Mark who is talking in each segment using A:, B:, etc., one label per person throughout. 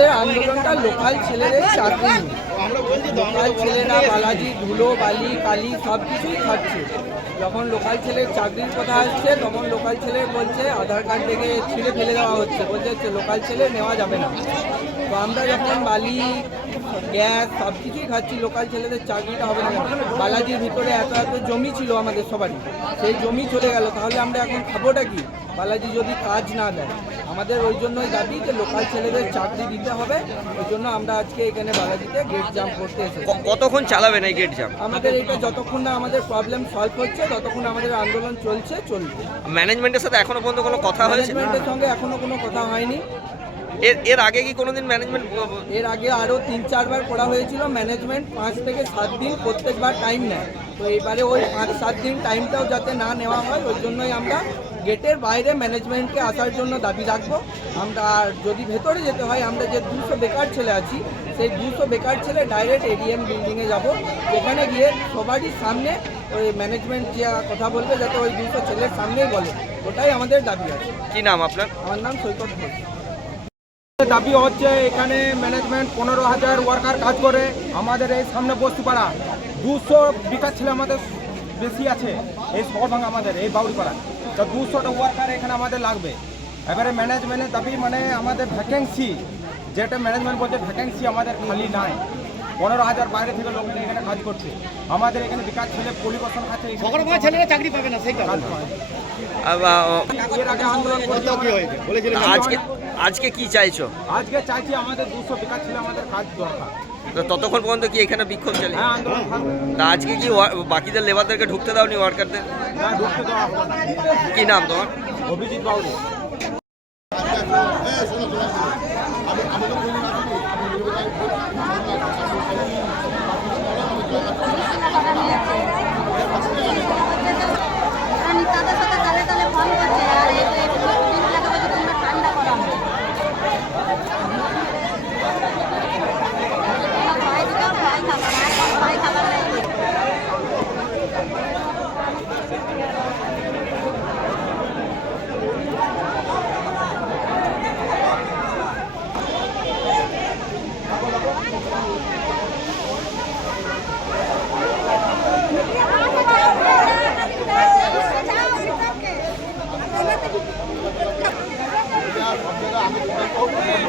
A: আমাদের আন্দোলনটা লোকাল ছেলেদের চাকরি লোকাল ছেলেরা বালাজি, ধুলো, বালি, কালি সব কিছুই খাচ্ছে। যখন লোকাল ছেলের চাকরির কথা আসছে, তখন লোকাল ছেলে বলছে, আধার কার্ড থেকে ছিঁড়ে ফেলে দেওয়া হচ্ছে। বলছে, লোকাল ছেলে নেওয়া যাবে না। তো আমরা যখন বালি গ্যাস সব কিছুই খাচ্ছি। লোকাল ছেলেদের চাকরিটা হবে না। বালাজির ভিতরে এত এত জমি ছিল আমাদের সবারই। সেই জমি চলে গেল। তাহলে আমরা এখন খাবোটা কি? বালাজি যদি কাজ না দেয় আমাদের ওই জন্যই দাবি যে লোকাল ছেলেদের চাকরি দিতে হবে। ওই জন্য আমরা আজকে এখানে বালাজিতে গেট জাম্প করতে এসেছি।
B: কতক্ষণ চালাবেন এই গেট জাম্প
A: আমাদের এটা যতক্ষণ না আমাদের প্রবলেম সলভ হচ্ছে ততক্ষণ আমাদের আন্দোলন চলছে চলবে।
B: ম্যানেজমেন্টের সাথে এখনও পর্যন্ত কোনো কথা হয়েছে?
A: ম্যানেজমেন্টের সঙ্গে এখনও কোনো কথা হয়নি।
B: এর এর আগে কি কোনোদিন ম্যানেজমেন্ট
A: এর আগে আরও তিন চারবার করা হয়েছিল ম্যানেজমেন্ট পাঁচ থেকে সাত দিন প্রত্যেকবার টাইম নেয়। তো এবারে ওই পাঁচ সাত দিন টাইমটাও যাতে না নেওয়া হয় ওই জন্যই আমরা গেটের বাইরে ম্যানেজমেন্টকে আসার জন্য দাবি রাখব। আমরা আর যদি ভেতরে যেতে হয় আমরা যে দুশো বেকার ছেলে আছি সেই দুশো বেকার ছেলে ডাইরেক্ট এডিএম বিল্ডিংয়ে যাব। যেখানে গিয়ে সবারই সামনে ওই ম্যানেজমেন্ট যে কথা বলবে যাতে ওই দুশো ছেলের সামনেই বলে। ওটাই আমাদের দাবি আছে।
B: কি নাম আপনার?
A: আমার নাম সৈকত ঘোষ।
C: দাবি হচ্ছে এখানে ম্যানেজমেন্ট পনেরো হাজার ওয়ার্কার কাজ করে। আমাদের এই সামনে বস্তিপাড়া দুশো বিকাশ ছেলে আমাদের বেশি আছে, এই শহরভাঙা আমাদের, এই বাউরিপাড়া। তো দুশোটা ওয়ার্কার এখানে আমাদের লাগবে। এবারে ম্যানেজমেন্টের দাবি মানে আমাদের ভ্যাকেন্সি যেটা ম্যানেজমেন্ট বলছে ভ্যাকেন্সি আমাদের খালি নাই। পনেরো হাজার বাইরে থেকে লোক এখানে কাজ করছে। আমাদের এখানে বিকাশ ছেলে পরিবর্তন খাচ্ছে
D: ছেলেরা চাকরি পাবে না সেই
B: আজকে আজকে কি চাইছো?
C: আজকে চাইছি আমাদের দুশো বিকাশ ছেলে আমাদের কাজ দরকার।
B: তো ততক্ষণ পর্যন্ত কি এখানে বিক্ষোভ চলে?
C: হ্যাঁ আন্দোলন
B: তা আজকে কি বাকিদের লেবারদেরকে ঢুকতে দাওনি ওয়ার্কারদের। কি নাম তোমার?
C: অভিজিৎ বাবু।
E: হবে না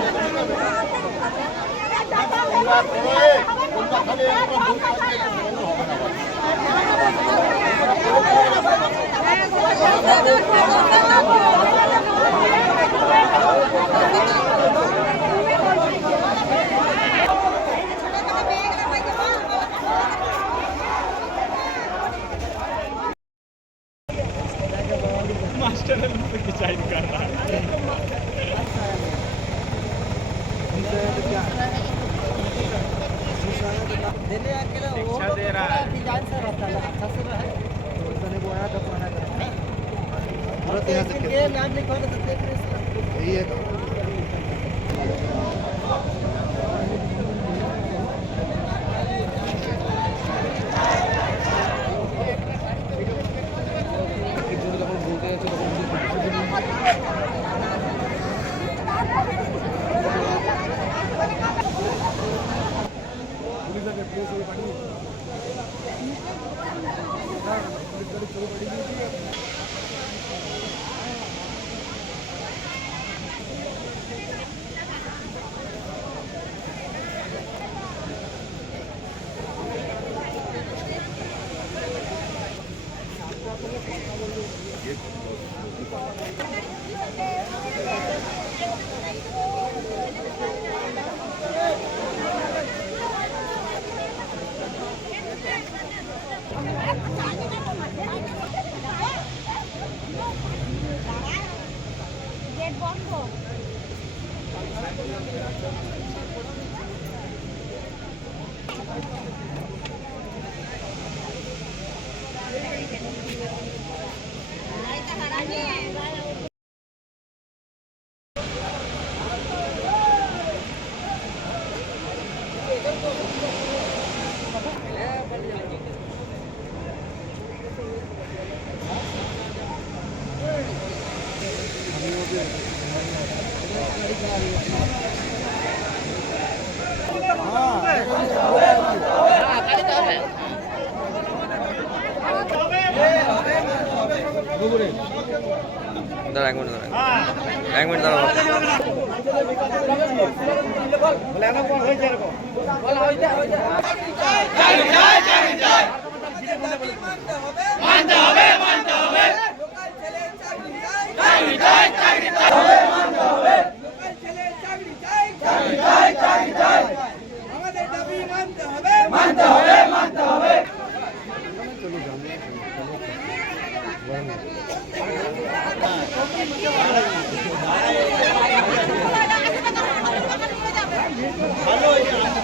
E: গেট
B: দাঁড়া এক মিনিট দাঁড়া এক মিনিট দাঁড়া
D: বলে এখন হয়েছে এরকম বলা হয়েছে হয়েছে ভালো